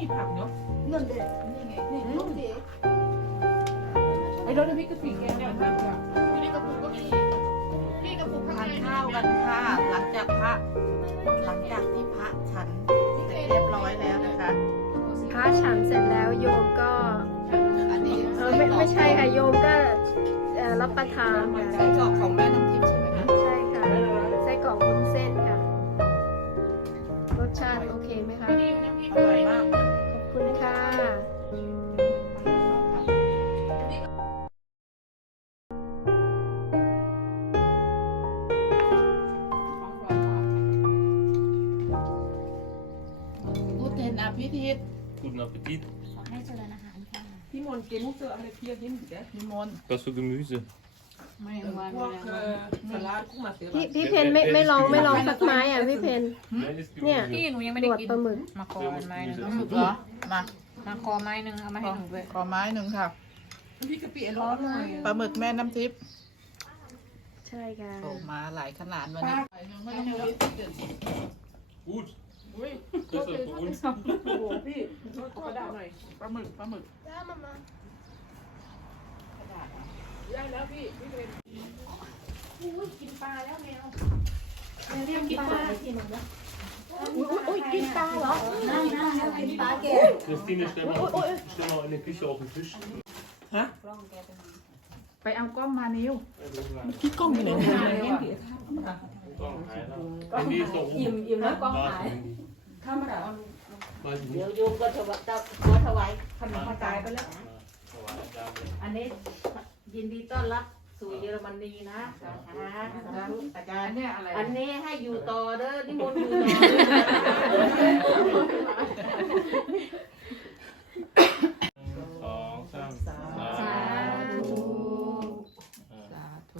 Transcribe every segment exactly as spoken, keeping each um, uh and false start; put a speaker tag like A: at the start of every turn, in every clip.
A: มีผักเนาะ
B: นั่นเด็ก
A: นี่ไง
B: นี่ลูกเด็ก
A: ไอ้รถน้ำพริกกะปิแกเนี่ยผักอะนี่กระปุกก็มีนี่กระปุกข้าง
C: ทาน
A: ใน
C: ข้าวกันค่ะหลังจากพระหลังจากที่พระฉันเสร็จเรียบร้อยแล้วนะคะ
D: พระฉันเสร็จแล้วโยมก็
C: อันนี้
D: เออไม่ไม่ใช่ค่ะโยมก็เอ่อรับประทานค่ะ
C: ไส้กรอกของแม่น้ำทิพย์ใช่ไหมคะ
D: ใช่ค่ะไส้กรอกวุ้นเส้นค่ะ รสชาติโอเคไหมคะ
A: นี่น้ำพริก
C: อร่อยมาก
D: ขอบคุณค่ะ
C: พูดเทนอภิทิศ
E: Guten Appetit.
A: พี่มนต์กินมุกเสืออะไรเพี้ยกินสิแก
C: นิมนต์
E: Was für Gemüse?
C: ไม่วัน
A: พวกเอ่อสลัดกุ้งมาเสือ
D: พี่พี่เพนไม่ไม่ลองไม่ลองสักไม้อ่ะพี่เพน
E: Nein, ist
D: Ja.
E: Gemüse.
F: พี่หนูยังไม่
D: ตร
F: ได้
D: วจ
F: กิน
D: ปลาหมึก
F: มาคอมันไม้หนึง
C: ปลาหมึกเหรอมา
F: มาคอไม้หนึงเอามาให้หนูด้วย
C: ขอไม้หนึ่งค่ะ
A: น้ำพริกกะปิอร่อยเลย
C: ปลาหมึกแม่น้ำทิพย์
D: ใช่ค่ะ
C: โอ้มาหลายขนาดวันนี้ไม่ต้องดู
E: Gut.
A: อุ้ย
E: Das ist für uns.
A: โอ้โหพี่ขอกระดาษหน่อย
C: ปลาหมึกปลาหมึก
A: ได้แล้วพี่พี่เป็น
D: กินปลาแล้วแมวเรียกกินปลากินหมดแล้ว
A: อุ้ยกินปลาเหรอ
B: นั่งนั่งนั่งกินปลาแก
E: Christine, stell mal, stell mal in der Küche auf den Tisch.
A: ฮะ
C: ไปเอากล้องมานิ้ว
A: พี่กล้องอยู่ไหนเนี่ย
E: Komm, einer. Handy ist doch oben.
B: อิ่มอิ่มแล้วกล้อง
E: Da
B: หาย
E: ist Handy.
B: ข้ามาด่า
E: Weiß ich
B: เดี๋ยว
E: nicht.
B: โยมก็ถวายขอถวายขนมพระกายไปแล้ว
E: Da war der Dame.
B: อันนี้ยินดีต้อนรับสู่เยอรมนีนะสาธุอาจารย์
C: เนี่ยอะไร
B: อันนี้ให้อยู่ต่อเด้อนิมนต์อยู่ต่อ
E: สองสาม
C: สา
E: สา
C: ธุ
E: ธุ
C: สาธุ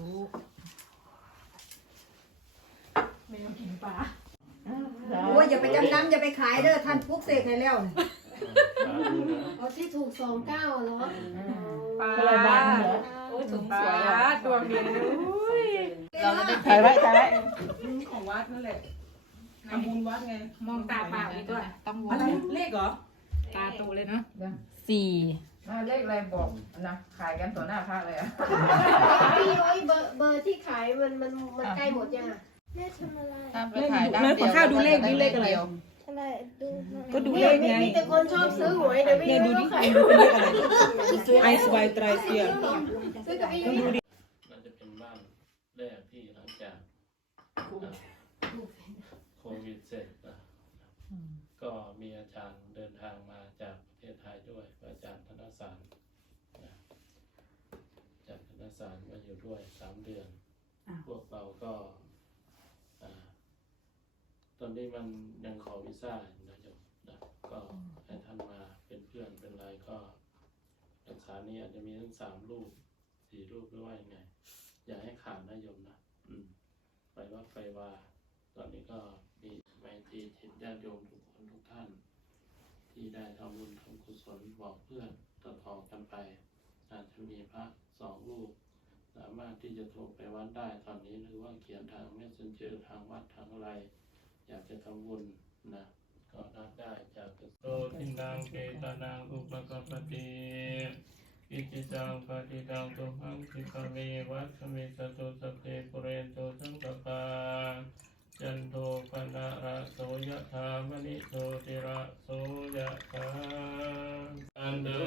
G: โอ้ยอย่าไปจำนำอย่าไปขายเด้อท่านปุ๊กเสกให้แล้ว
E: สาธุนะ
D: เอาที่ถูกสองเก้าเหรอ
A: ปลา
B: อะไรบ้างเหรอ
A: โอ้ยถุงสวยอ่ะดวงดีเลยอุ้ย
C: เราจะได้
B: ถ่ายไว้ถ่ายไว้
A: ของวัดนั่นแหละทำบุญวัดไง
F: มองตาเปล่าอีกด้วยต้องว
A: อะไรเลขเหรอ
F: ตาโตเลยเนาะสี่
C: มาเลขอะไรบอกนะขายกันต่อหน้าพระเลยอ่ะ
D: พี่โอ้ยเบอร์เบอร์ที่ขายมันมันมันใกล้หมดยังอ่ะแม่ทำอะไร
C: ถ้าไปขายด้าน
A: แม่
C: เดี
A: ขอ
C: ยว
A: ข้าวดูเลขดิเลขอะไร
D: อะไรดู
A: ก็ดูเลขไง
D: มีแต่คนชอบซื้อหวยแต่ไม่
A: เนี่ยดู
D: รู้
A: ดิ
D: ว่าใคร
A: ดูเป็นเลขอะไรไอซ์ไวไตรเซีย
D: ซื้อกับพี่
A: ต้องดูดิ
E: มันจะเป็นบ้านแรกที่หลังจากโควิดเสร็จนะก็มีอาจารย์เดินทางมาจากประเทศไทยด้วยอาจารย์ธนสารนะอาจารย์ธนสารมาอยู่ด้วยสามเดือน พวกเราก็อ่าตอนนี้มันยังขอวีซ่าอยู่นะโยมนะก็ให้ท่านมาเป็นเพื่อนเป็นไรก็รักษานี้อาจจะมีทั้งสามรูปสี่รูปหรือว่ายังไง อย่าให้ขาดนะโยมนะอืมไปว่าไปว่า ตอนนี้ก็มีไมตรีจิตญาติโยมทุกคนทุกท่าน ที่ได้ทำบุญทำกุศลบอกเพื่อนต่อๆกันไป อาจจะมีพระสองรูป สามารถที่จะโทรไปวัดได้ตอนนี้หรือว่าเขียนทางเมสเซนเจอร์ทางวัดทางอะไร อยากจะทำบุญนะก็นัดได้จากโตทินังเกตนังอุปกปติอิจิจังปฏิตังตุหังคิปะเมวัชมิสตุสเพปุเรนโตสังกปาจันโทปนะระโสยะธามณิโชติระโสยะธาอันเดอ